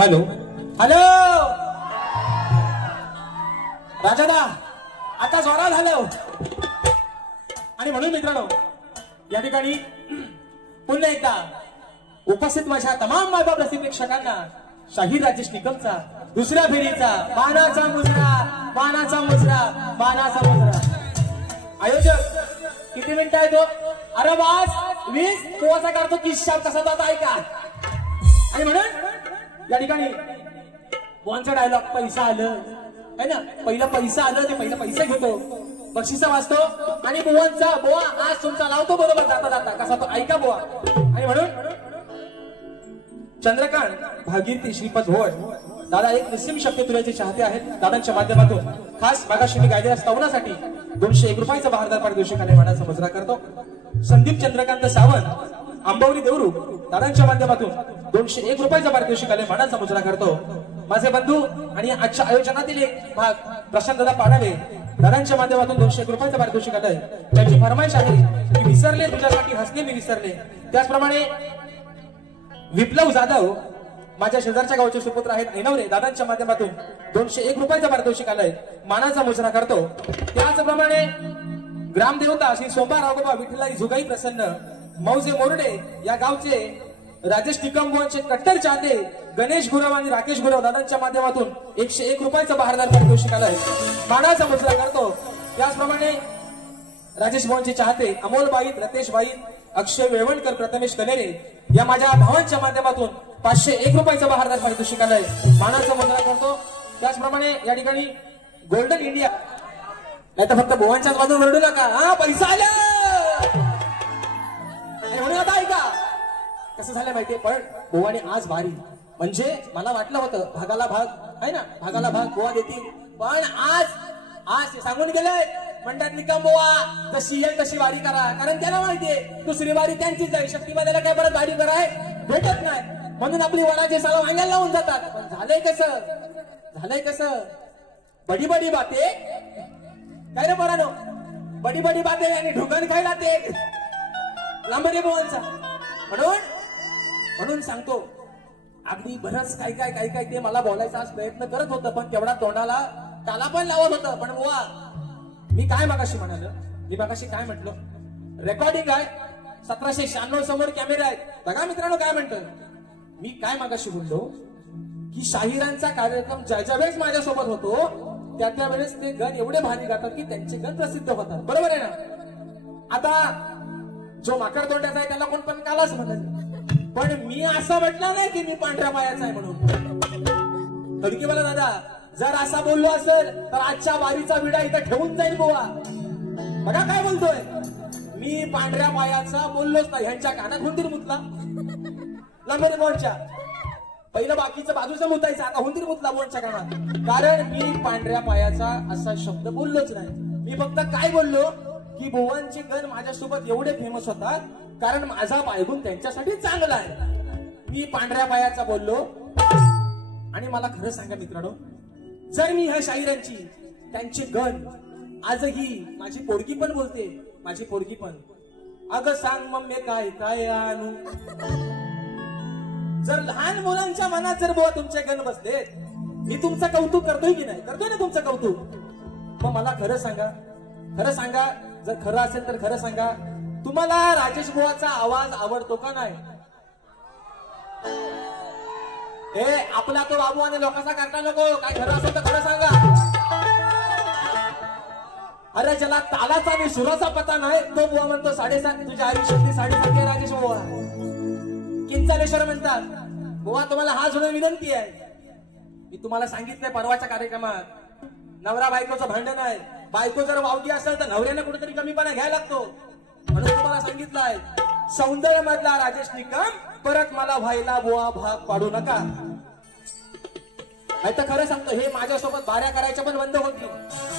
Hello hello राजादा आता जोरात झालं. आणि म्हणून मित्रांनो या ठिकाणी पुन्हा एकदा उपस्थित माझ्या तमाम मायबाप रसिक प्रेक्षकांना शाहीर राजेश निकमचा दुसऱ्या फेरीचा मानाचा मुजरा मानाचा मुजरा मानाचा मुजरा. आयोजक किती मिनिटं आहे तो? अरे बास 20 पोवाचा करतो किस्सा कसा जाता ऐका. आणि म्हणून या ठिकाणी बोनचा डायलॉग पैसा आलं है ना, पहिला पैसा आलं ते पहिला पैसा घेतो बक्षिसा वाचतो आणि बुवांचा बुवा आज तुमचा लावतो बरोबर जाता जाता कसा तो ऐका बुवा. आणि म्हणून चंद्रकांत भागीरथी श्रीपद भोळ दादा एक निस्सीम शक्य तुल्याचे चाहते आहेत. दादांच्या माध्यमातून खास मागाशी मी गायलेल्या स्तवनासाठी 201 रुपयाचा बहारदार पारितोषिकाने मानाचा मुजरा करतो. संदीप चंद्रकांत सावंत आंबवली देवरू दादांच्या माध्यमातून 201 रुपयाचा पारितोषिकाने मानाचा मुजरा करतो. माझे बंधू आणि आजच्या आयोजनातील एक भाग प्रशांत दादा पाडावे दादांच्या माध्यमातून 201 रुपयाचा पारितोषिक आलंय. त्यांची फरमाईश आहे की विसरले तुझ्यासाठी हसणे मी विसरले. त्याचप्रमाणे विप्लव जाधव माझ्या शेजारच्या गावचे सुपुत्र आहेत ऐनवरे दादांच्या माध्यमातून 201 रुपयाचा पारितोषिक आलंय मानाचा मुजरा करतो. त्याचप्रमाणे ग्रामदेवता श्री सोमवार राघोबा विठ्ठलाई जुगाई प्रसन्न मौजे मोरडे या गावचे राजेश निकमचे कट्टर चाहते गणेश गुरव आणि राकेश गुरव दादांच्या माध्यमातून 101 रुपयाचा बहारदार पारितोषिक आलंय मानाचा मुजरा करतो. त्याचप्रमाणे राजेश मोहनचे चाहते अमोल बाईत रतेश बाईत अक्षय वेळवणकर प्रथमेश कनेरे या माझ्या भावांच्या माध्यमातून 501 रुपयाचा बहारदार पारितोषिक आलंय मानाचा मुजरा करतो. त्याचप्रमाणे या ठिकाणी गोल्डन इंडिया नाही तर फक्त भुवांच्याच बाजूला रडू नका. हा पैसा आला म्हणून आता ऐका कसं झालं माहितीये. पण बुवाने आज भारी म्हणजे मला वाटलं होतं भागाला भाग आहे ना भागाला भाग बुवा देतील पण आज ते सांगून गेले म्हणतात निकम बुवा जशी येईल तशी वारी करा. कारण त्याला माहितीये दुसरी वारी त्यांचीच आहे. शक्तिवाद्याला काय परत वारी कराय भेटत नाही म्हणून आपली वडाचे साला वांग्याला लावून जातात. पण झालंय कसं बडी बडी बाते काय रे बरानो बडी बडी बाते आणि ढुकण खायला ते लांबरे बुवांचा. म्हणून सांगतो अगदी बरंच काय ते मला बोलायचा आज प्रयत्न करत होतं पण तेवढा तोंडाला त्याला पण लावत होतं. पण बुवा मी काय मागाशी काय म्हटलं रेकॉर्डिंग आहे 1796 समोर कॅमेरा आहेत बघा मित्रांनो काय म्हणतोय मी काय मागाशी बोललो की शाहिरांचा कार्यक्रम ज्या वेळेस माझ्यासोबत होतो त्या वेळेस ते गण एवढे भारी गातात की त्यांचे गण प्रसिद्ध होतात. बरोबर आहे ना. आता जो माकड तोंडाचा आहे त्याला कोण पण कालाच म्हणत पण मी असं म्हटलं नाही की मी पांढऱ्या पायाचा आहे म्हणून. तडकी मला दादा जर असा बोललो असेल तर आजच्या वारीचा विडा इथं ठेवून जाईल बुवा. बघा काय बोलतोय मी पांढऱ्या पायाचा बोललोच नाही. ह्यांच्या कानात हुंदीर मुतला लांबरे बोनच्या पहिलं बाकीचं बाजूचं मुतायचं आता हुंदीर मुतला बोनच्या कानात. कारण मी पांढऱ्या पायाचा असा शब्द बोललोच नाही. मी फक्त काय बोललो की बुवांचे गण माझ्यासोबत एवढे फेमस होतात कारण माझा पायगुण त्यांच्यासाठी चांगला आहे. मी पांढऱ्या पायाचा बोललो. आणि मला खरं सांगा मित्रांनो जर मी ह्या शाहिरांची त्यांचे गण आजही माझी पोरगी पण बोलते माझी पोरगी पण अगं सांग मम्मी काय काय आणू. जर लहान मुलांच्या मनात जर बुवा तुमचे गण बसले मी तुमचं कौतुक करतोय की नाही करतोय ना तुमचं कौतुक. मग मला खरं सांगा जर खरं असेल तर खरं सांगा तुम्हाला राजेश बुवाचा आवाज आवडतो का नाही. आपला तो बाबू आणि लोकांचा करता नको काय खरं असेल तर खरं सांगा. अरे ज्याला तालाचा आणि सुराचा पता नाही तो बुवा म्हणतो 7.5 तुझ्या आयुष्यातली 7.5 राजेश बुवा. किंचालेश्वर म्हणतात बुवा तुम्हाला हा जुळून विनंती आहे. मी तुम्हाला सांगितलंय परवाच्या कार्यक्रमात नवरा बायकोचं भांडण आहे. बायको जर वावगी असेल तर नवऱ्याने कुठेतरी कमीपणा घ्यायला लागतो. म्हणून तुम्हाला सांगितलंय सौंदर्य मधला राजेश निकम परत मला व्हायला बुवा भाग पाडू नका. नाही तर खरं सांगतो हे माझ्यासोबत बाऱ्या करायच्या पण बंद होती.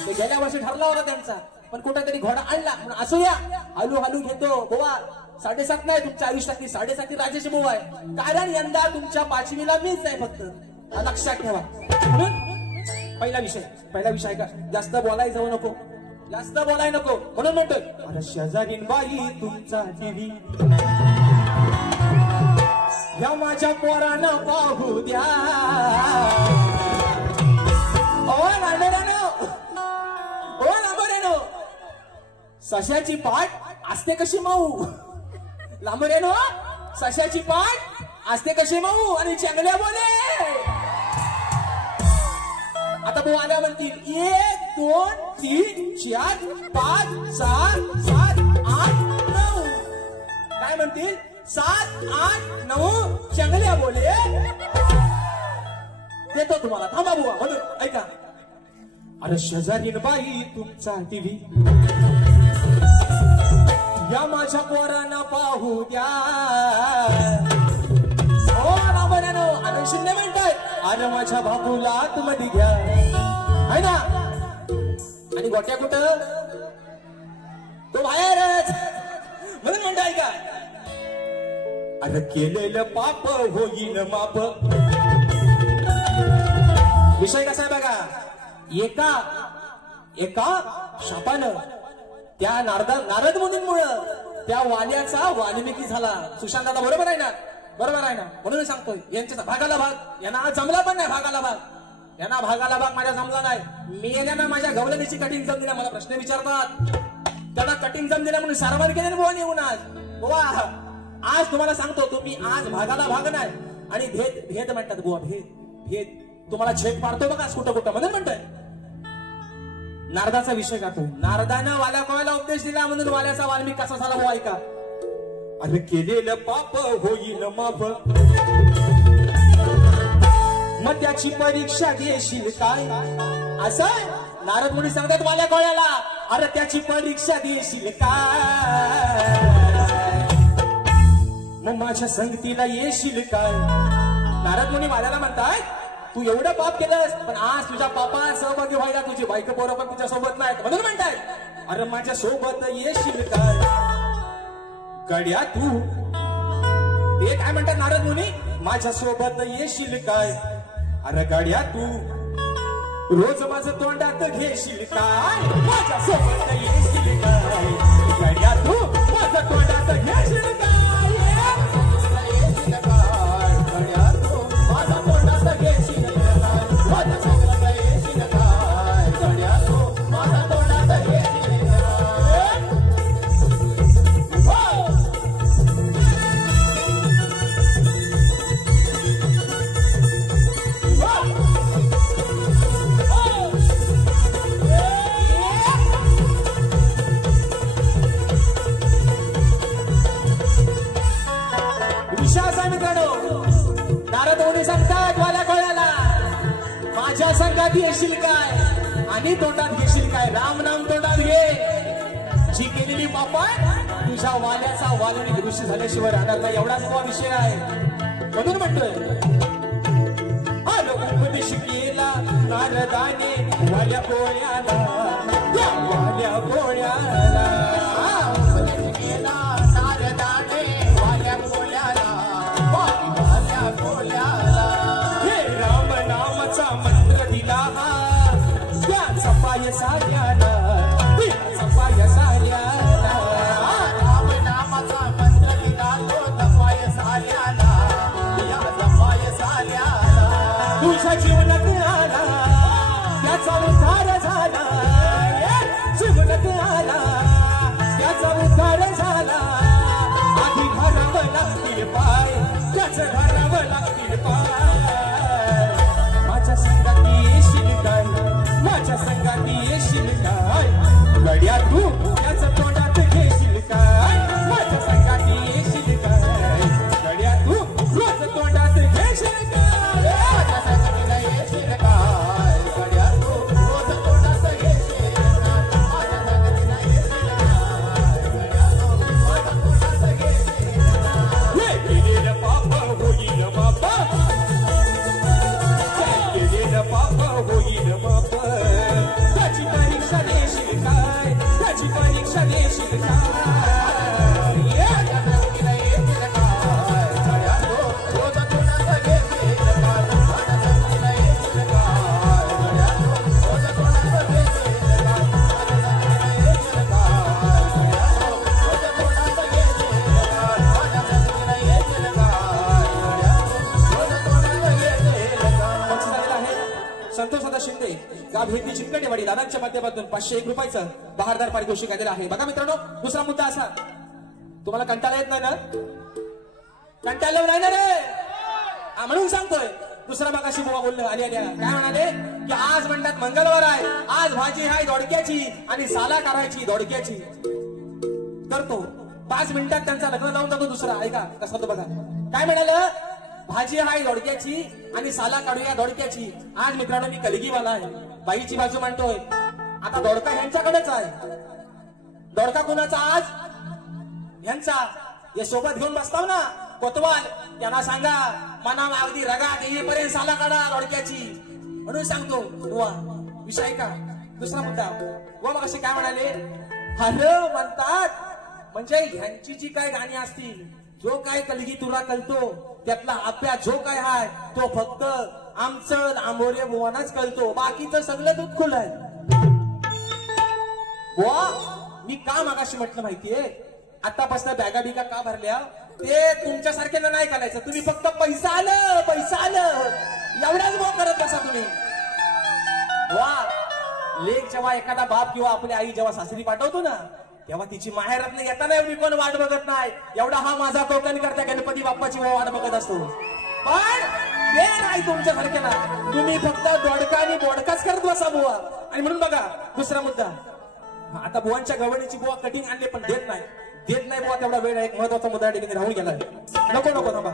ते गेल्या वर्षी ठरला होता त्यांचा पण कुठेतरी घोडा आणला म्हणून असूया हळू घेतो बुवा. 7.5 नाही तुमच्या आयुष्यातली 7.5 राजेश बुवा आहे. कारण यंदा तुमच्या 5वीला मीच आहे फक्त लक्षात ठेवा. म्हणून पहिला विषय का जास्त बोलायला जाऊ नको म्हणून म्हणतोय अरे शेजारीन बाई तुमचा टीव्ही ह्या माझ्या पोरानं पाहू द्या. ओ लांबोऱ्यानो, ओ लांबोऱ्यानो, सश्याची पाठ असते कशी मऊ. लांबोऱ्यानो, सश्याची पाठ असते कशी मऊ आणि चांगल्या बोले. आता भाऊ आल्या म्हणतील 1 2 3 4 5 6 7 8 9. काय म्हणतील? 7 8 9 चांगल्या बोले. देतो तुम्हाला, थांबा बुवा म्हणून ऐका. अरे शेजारीन बाई तुमचा टीव्ही या माझ्या पोरांना पाहू द्या. हो लांबोऱ्यानो, आनंद शिंदे म्हणताय अरे माझ्या बाबूला आतमध्ये घ्या, है ना. आणि गोट्या कुठं? तो बाहेरच म्हणून म्हणताय का. अरे केलेलं पाप होईल माप. विषय कसा आहे बघा. एका शापानं त्या नारद मुनींमुळं त्या वाल्याचा वाल्मिकी झाला. सुशांत दादा बरोबर आहे ना? बरोबर आहे ना. म्हणून सांगतोय यांच्या भागाला भाग यांना जमला पण नाही. भागाला भाग यांना भागाला भाग माझ्या जमला नाही. मी यांना माझ्या गवलनीची कटिंग जम दिल्या. मला प्रश्न विचारतात त्यांना कटिंग जम दिल्या म्हणून सारवार केले बुवा निघून. आज तुम्हाला सांगतो तुम्ही आज भागाला भाग नाही आणि भेद म्हणतात बुवा. भेद तुम्हाला झेप पाडतो बघा कुठं कुठं म्हणून म्हणतोय. नारदाचा विषय गातो. नारदानं वाल्या कोणाला उपदेश दिला म्हणून वाल्याचा वाल्मिक कसा झाला बुवा ऐका. अरे केलेलं पाप होईल माफ. मग त्याची परीक्षा देशील काय. असं नारद मुनी सांगतात वाल्या कोणाला. अरे त्याची परीक्षा देशील काय. मग माझ्या संगतीला येशील काय. नारद मुनी वाल्याला म्हणताय तू एवढं पाप केलंस पण आज तुझ्या पापात सहभागी व्हायला तुझी बायको पोरं पण तुझ्या सोबत नाहीत म्हणून म्हणताय अरे माझ्या सोबत येशील काय. गड्या तू ते काय म्हणतात नारद मुनी माझ्या सोबत येशील काय. अरे गड्या तू रोज माझं तोंडात घेशील काय. माझ्या सोबत येशील काय. गड्या तू माझं तोंडात घेशील काय. माझ्या संगात येशील काय आणि तोंडात घेशील काय. राम नाम तोंडात घे. जी केलेली पापा तुझ्या वाल्याचा वाल्मिक ऋषी झाल्याशिवाय राहणार नाही एवढाच तो विषय आहे. म्हणून म्हणतोय आलो उपदेश केला नारदाने वाल्या पोळ्याला. वाल्या पोळ्याला उपदेश केला नारदाने वाल्या पोळ्याला. वाल्या पोळ्याला हे राम नामाचा मंत्र दिला त्याचा पाय साऱ्याला. पाय साऱ्याला राम नामाचा मंत्र दिला तो पाय साऱ्याला. याचा पाय साऱ्याला तुझ्या जीवनात आला त्याचा उद्धार झाला. जीवनात आला त्याचा उद्धार झाला. आधी घरावं लागतील पाय त्याचं घरावं लागतील पाय. माझ्या संगाती येशील काय. माझ्या संगाती येशील काय. गड्या तू त्याचं तोंडात घेशील काय. माझ्या संगाती येशील काय. गड्या तू रोज तोंडात घेशील काय. माझ्या संगातीला येशील काय. गड्या तू रोज तोंडात घेशील काय. माझ्या संगातीला येशील काय. गड्या तू रोज तोंडात घेशील काय. केलेलं पाप होईल माप. केलेलं पाप होईल माप. त्याची परीक्षा देशील काय. त्याची परीक्षा देशील काय. भेटी चिकटेवाडी दादांच्या माध्यमातून 501 रुपयाचं बहारदार पारितोषिक आलेलं आहे. बघा मित्रांनो, दुसरा मुद्दा असा, तुम्हाला कंटाळा येत नाही ना? कंटाळलं नाही ना रे, म्हणून सांगतोय. दुसरा मगाशी बुवा बोललो आली आल्या काय म्हणाले की आज म्हणतात मंगळवार आहे, आज भाजी आहे दोडक्याची आणि साला करायची दोडक्याची. करतो 5 मिनिटात त्यांचा लग्न लावून जातो दुसरा. ऐका कसं होतं बघा. काय म्हणालं, भाजी आहे दोडक्याची आणि साला काढूया दोडक्याची. आज मित्रांनो मी कलगीवाला आहे, बाईची बाजू मांडतोय. आता दोडका ह्यांच्याकडेच आहे. दोडका कुणाचा आज? यांचा. हे सोबत घेऊन बसताव ना कोतवाल, त्यांना सांगा मना अगदी रगात येईपर्यंत साला काढा दोडक्याची, म्हणून सांगतो. वा विषय का. दुसरा मुद्दा व मग असे काय म्हणाले, हॅलो म्हणतात म्हणजे ह्यांची जी काय गाणी असतील, जो काय कलगी तुला कळतो त्यातला अभ्यास जो काय आहे तो फक्त आमचं आंबोरे बुवानाच कळतो, बाकीचं सगळं दूध खुलं आहे. वा मी का मगाशी म्हटलं माहितीये, आतापासून बॅगा बिगा का भरल्या ते तुमच्यासारख्याला नाही करायचं. तुम्ही फक्त पैसा आलं एवढाच भाव करत बसा तुम्ही. वा लेक जेव्हा एखादा बाप किंवा आपली आई जेव्हा सासरी पाठवतो ना, तेव्हा तिची माहेरातनं येताना एवढी कोण वाट बघत नाही. एवढा हा माझा कोकण करता गणपती बाप्पाची वाट बघत असतो. पण ते नाही तुमच्यासारख्याला, तुम्ही फक्त दोडका आणि बोडकाच करत बसा बुवा. आणि म्हणून बघा दुसरा मुद्दा, आता बुवांच्या गवळीची बुवा कटिंग आणले पण देत नाही बुवा. तेवढा वेळ एक महत्वाचा मुद्दा ठिकाणी राहून गेला. नको थांबा,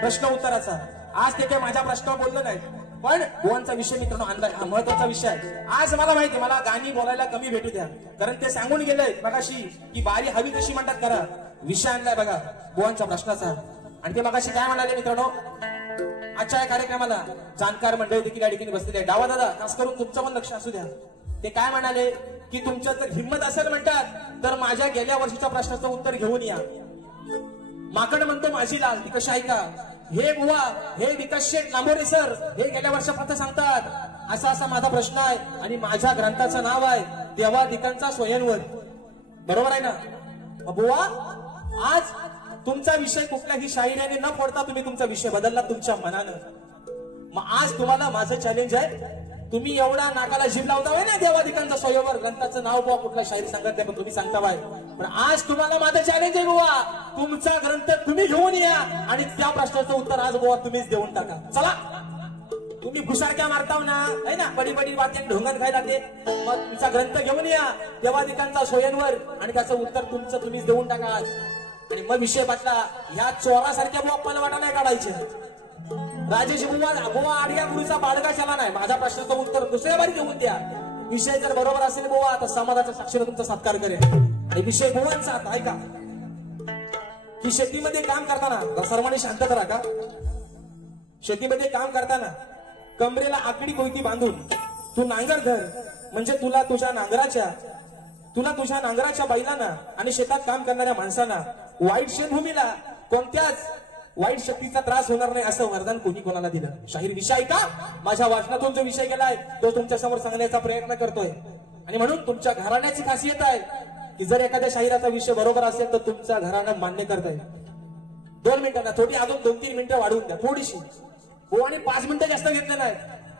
प्रश्न उत्तराचा. आज ते काही माझ्या प्रश्नावर बोललं नाही, पण बुवांचा विषय मित्रांनो आणलाय, हा महत्वाचा विषय आहे. आज मला माहिती, मला गाणी बोलायला कमी भेटू द्या, कारण ते सांगून गेलंय मगाशी की बारी हवी तशी म्हणतात करा. विषय आणलाय बघा बुवांच्या प्रश्नाचा. आणि ते मगाशी काय म्हणाले मित्रांनो, आजच्या या कार्यक्रमाला जाणकार मंडळी देखील या ठिकाणी बसलेले आहे. डावा दादा खास करून तुमचं पण लक्ष असू द्या. ते काय म्हणाले की तुमच्यात जर हिंमत असेल म्हणतात तर माझ्या गेल्या वर्षीच्या प्रश्नाचं उत्तर घेऊन या. माकड म्हणतो माझी लाल, ती कशी ऐका. हे बुवा, हे विकास शेठ लांबोरे सर हे गेल्या वर्षापर्यंत सांगतात असा असा माझा प्रश्न आहे आणि माझ्या ग्रंथाचं नाव आहे देवादिकांचा स्वयंवर. बरोबर आहे ना बुवा? आज तुमचा विषय कुठल्याही शाहिरीने न फोडता तुम्ही तुमचा विषय बदलला तुमच्या मनानं. मग आज तुम्हाला माझं चॅलेंज आहे, तुम्ही एवढा नाकाला जीभ लावताय ना देवादिकांचा स्वयंवर, ग्रंथाचं नाव बुवा कुठला शाहीर सांगत नाही पण तुम्ही सांगताय. पण आज तुम्हाला माझं चॅलेंज आहे बुवा, तुमचा ग्रंथ तुम्ही घेऊन या आणि त्या प्रश्नाचं उत्तर आज बुवा तुम्हीच देऊन टाका. चला, तुम्ही घुसारक्या मारताव ना है ना, बडी बडी बातें ढोंगण खायला ते, मग तुमचा ग्रंथ घेऊन या देवादिकांचा स्वयंवर आणि त्याचं उत्तर तुमचं तुम्हीच देऊन टाका. आणि मग विषय बाटला. ह्या चोरासारख्या बुवा मला वाटा नाही काढायचे. राजेश बुवा आडग्या गुरुचा बाळगा चला नाही, माझ्या प्रश्नाचं उत्तर दुसऱ्या बारी घेऊन द्या. विषय जर बरोबर असेल बुवा तर समाजाच्या साक्षीने तुमचा सत्कार करेल. आणि विषय बुवांचा ऐका की शेतीमध्ये काम करताना सर्वांनी शांतता राखा. शेतीमध्ये काम करताना कमरेला आकडी कोयती बांधून तू नांगर धर, म्हणजे तुला तुझ्या नांगराच्या बैलांना आणि शेतात काम करणाऱ्या माणसांना वाईट शेतभूमीला कोणत्याच वाईट शक्तीचा त्रास होणार नाही असं वरदान कोणी कोणाला दिलं. शाहीर विषय का माझ्या वाचनातून जो विषय गेलाय तो तुमच्या समोर सांगण्याचा प्रयत्न करतोय. आणि म्हणून तुमच्या घराण्याची खासियत आहे की जर एखाद्या शाहिराचा विषय बरोबर असेल तर तुमच्या घराणं मान्य करताय. 2 मिनिटांना थोडी अजून 2-3 मिनिटं वाढवून द्या थोडीशी. हो, आणि 5 मिनिटं जास्त घेतले नाहीत.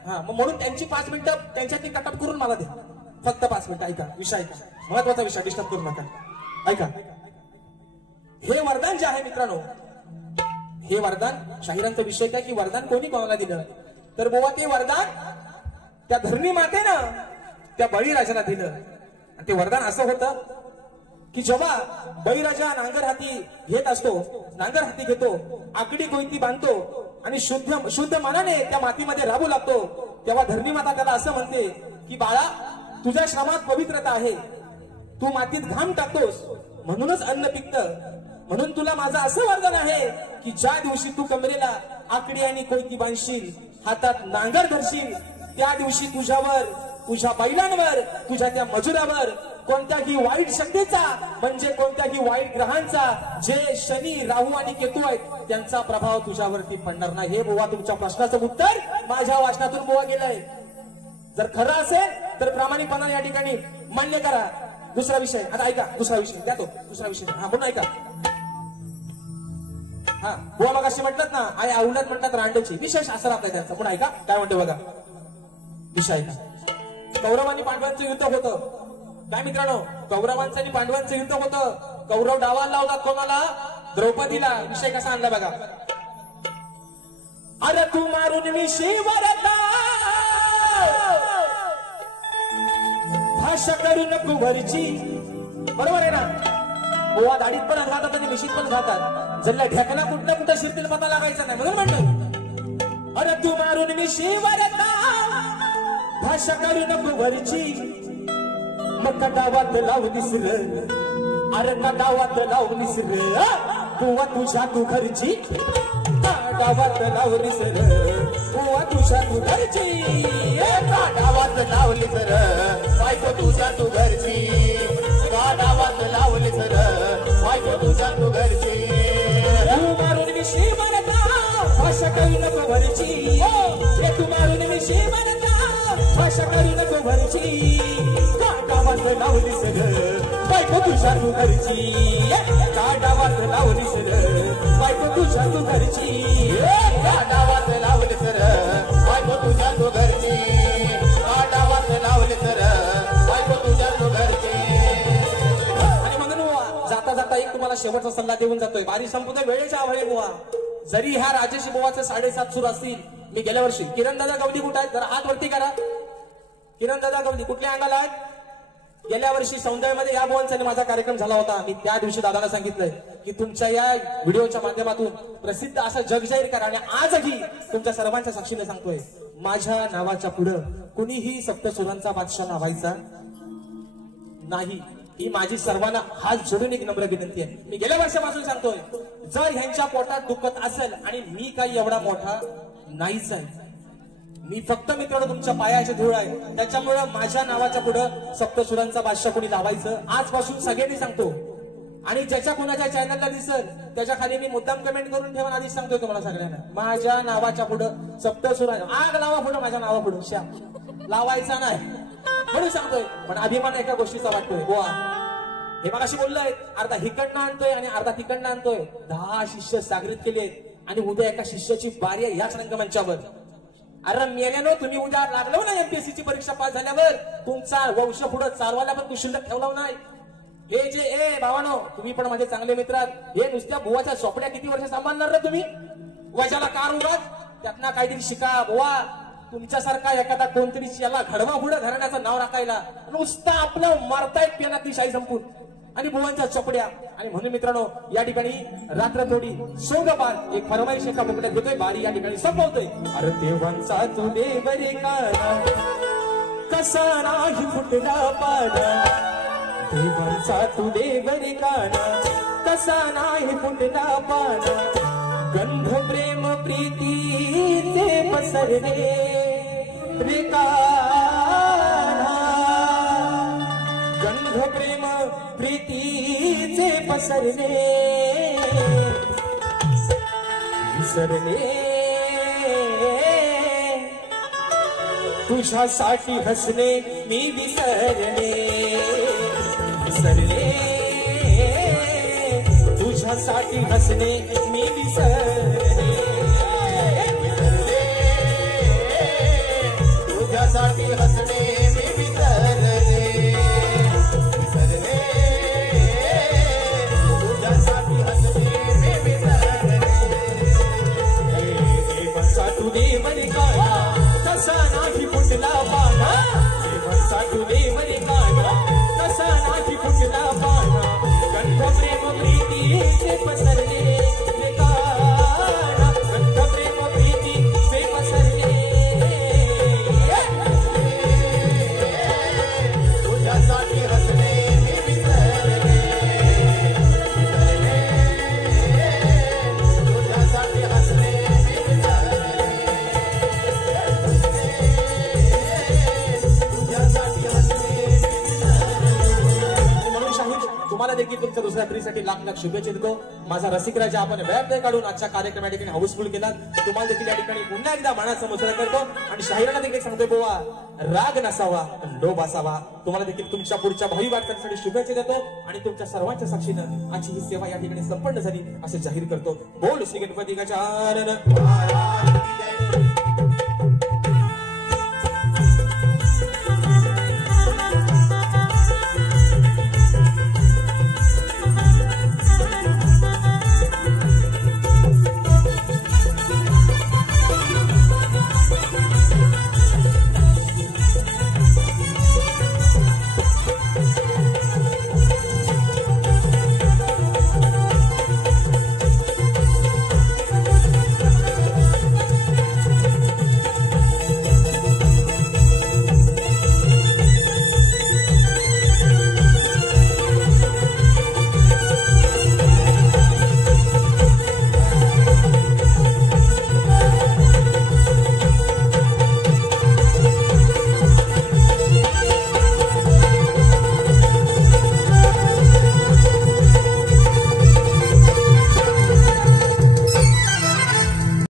हा, मग म्हणून त्यांची 5 मिनिटं त्यांच्यातली कटअप करून मला द्या. फक्त 5 मिनिटं ऐका विषय, ऐका महत्वाचा विषय, डिस्टर्ब करू नका. ऐका, हे वरदान जे आहे मित्रांनो, हे वरदान शाहिरांचा विषय काय की वरदान कोणी कोणाला दिलं तर बुवा ते वरदान त्या धरणी मातेनं त्या बळीराजाला दिलं. आणि ते वरदान असं होतं की जेव्हा बळीराजा नांगर हाती घेतो, आकडी कोयती बांधतो आणि शुद्ध मनाने त्या मातीमध्ये राबू लागतो, तेव्हा धरणी माता त्याला असं म्हणते की बाळा तुझ्या श्रमात पवित्रता आहे, तू मातीत घाम टाकतोस म्हणूनच अन्न पिकतं. म्हणून तुला माझं असं वरदान आहे की ज्या दिवशी तू कमरेला आकडी आणि कोयती बांधशील, हातात नांगर धरशील, त्या दिवशी तुझ्यावर, तुझ्या बैलांवर, तुझ्या त्या मजुरावर कोणत्याही वाईट शक्तीचा म्हणजे कोणत्याही वाईट ग्रहांचा, जे शनी, राहू आणि केतू आहेत त्यांचा प्रभाव तुझ्यावरती पडणार नाही. हे बुवा तुमच्या प्रश्नाचं उत्तर माझ्या वाचनातून बुवा गेलंय. जर खरं असेल तर प्रामाणिकपणाने या ठिकाणी मान्य करा. दुसरा विषय आता ऐका, दुसरा विषय द्या तो दुसरा विषय. हा म्हणून ऐका. हा बुवा मग अशी म्हटलं ना आई आवडत म्हणतात रांडेची, विशेष असं राहत त्यांचा. पण ऐका काय म्हणतो बघा विषय ऐका. कौरवांनी पांडवांचं युद्ध होतं. काय मित्रांनो, कौरवांचं आणि पांडवांचं युद्ध होतं. कौरव डावाला लावतात कोणाला? द्रौपदीला. विषय कसा आणला बघा. अरे तू मारून मी शिवरता भाषा करू नको भरची. बरोबर आहे ना? गोवा दाढीत पण घालतात आणि मिशीत पण घालतात. जल्ल्या ढेकणा कुठल्या कुठं शिरतील पता लागायचा नाही म्हणून म्हणतो. अरे तू मारून मी शिवरता भाषा करू नको भरची. मग गावात लावू दिसलं. अरे गावात लावू दिसलं. बुवा तुझ्या तू घरची. गावात लावली सर बुवा तुझ्या तू घरची. गावात लावली सर बायको तुझ्या तू घरची. गावात लावली सर बायको तुझ्या तू घरची. तू मारून मी शिवरता भाषा करू नको भरची. तू मारून मी शिवरता भाषा करू नको भरची. गावात लावली सर बायको तुझ्या तू घरची. गावात लावली सर बायको तुझ्या तू घरची. गावात लावली सर बायको तुझ्या तू घरची. गावात लावली सर बायको तुझ्या तू घरची. आणि म्हणून जाता जाता एक तुम्हाला शेवटचा सल्ला देऊन जातोय. बारी संपूर्ण वेळेच्या आभारी बुवा. जरी ह्या राजेश बुवाचे 7:30 सुरू असतील. मी गेल्या वर्षी किरण दादा गवली कुठे आहेत? जरा हात वरती करा. किरण दादा गवली कुठल्या अंगाला आहेत? गेल्या वर्षी सौंदर्यामध्ये या बुवांचा माझा कार्यक्रम झाला होता. मी त्या दिवशी दादाला सांगितलंय की तुमच्या या व्हिडिओच्या माध्यमातून प्रसिद्ध असा जग जाहीर करा. आणि आजही तुमच्या सर्वांच्या साक्षीने सांगतोय, माझ्या नावाच्या पुढं कुणीही सप्तसुरांचा बादशाह नावायचा नाही. ही माझी सर्वांना हात जोडून एक नम्र विनंती आहे. मी गेल्या वर्षापासून सांगतोय, जर ह्यांच्या पोटात दुखत असेल आणि मी काही एवढा मोठा नाहीच आहे. मी फक्त मित्रांनो तुमच्या पायाचे धूळ आहे. त्याच्यामुळे माझ्या नावाच्या पुढं सप्तसुरांचा बादशाह कोणी लावायचं आजपासून सगळ्यांनी सांगतो. आणि ज्याच्या कुणाच्या चॅनलला दिसल त्याच्या खाली मी मुद्दाम कमेंट करून ठेवा. आधीच सांगतोय तुम्हाला सगळ्यांना, माझ्या नावाच्या पुढं सप्तसुरा आग लावा पुढं माझ्या नावा पुढं श्याम लावायचा नाही म्हणून सांगतोय. पण अभिमान एका गोष्टीचा वाटतोय बुवा, हे मला अशी बोललंय अर्धा हिकडनं आणतोय आणि अर्धा तिकडनं आणतोय. 10 शिष्य सागरित केले आणि उद्या एका शिष्याची बारी आहे याच रंगमंचावर. अरे मेल्यानो, तुम्ही उद्या लागलो ना एमपीएससी ची परीक्षा पास झाल्यावर तुमचा वंश पुढे चालवायला पण कुशलक ठेवला नाही. हे जे भावानो, तुम्ही पण माझे चांगले मित्र आहात. हे नुसत्या बुवाच्या चोपड्या किती वर्ष सांभाळणार रे तुम्ही? वजाला कार उरात त्यातनं काहीतरी शिका बुवा. तुमच्यासारखा एखादा कोणतरी याला घडवा पुढे घराण्याचं नाव राखायला नुसता आपलं मारतायत पेनातली शाही संपून आणि बुवांच्या चपड्या. आणि म्हणून मित्रांनो, या ठिकाणी रात्र थोडी सोंगपार एक फरमाईश एका बोकड्यात घेतोय. बारी या ठिकाणी संपवतोय. अरे देवांचा तू देव रे काना कसा नाही फुटला पाना. देवांचा तू देव रे काना कसा नाही फुटला पाना. गंध प्रेम प्रीतीचे पसरले रे काना. गंध प्रेम प्रीतीचे पसरले विसरले. तुझ्यासाठी हसणे मी विसरले विसरले. तुझ्यासाठी हसणे मी विसरले विसरले. तुझ्यासाठी हसणे मी विसरले विसरले. तुझ्यासाठी हसणे मी विसरले. देवांचा तू देव रे काना कसा नाही फुटला पाना. देवांचा तू देव रे काना कसा नाही फुटला पाना. गंध प्रेम प्रीतीचे पसरले रे काना. गंध प्रेम प्रीतीचे पसरले. तुझ्यासाठी हसणे मी विसरले विसरले. तुझ्यासाठी हसणे मी विसरले. तुझ्यासाठी हसणे म्हणून शाहीर तुम्हाला देखील तुमच्या दुसऱ्या फ्रीसाठी लाख लाख शुभेच्छा देतो. माझा रसिक राजा आपण वेळ काढून आजच्या कार्यक्रम या ठिकाणी हाऊसफुल केला. तुम्हाला देखील या ठिकाणी पुन्हा एकदा मनाचा मुजरा करतो. आणि शाहिरांना देखील सांगतोय बुवा, राग नसावा लोभ असावा. तुम्हाला देखील तुमच्या पुढच्या भावी वाटचालीसाठी शुभेच्छा देतो. आणि तुमच्या सर्वांच्या साक्षीनं आजची ही सेवा या ठिकाणी संपन्न झाली असे जाहीर करतो. बोल श्री गणपती गजानन.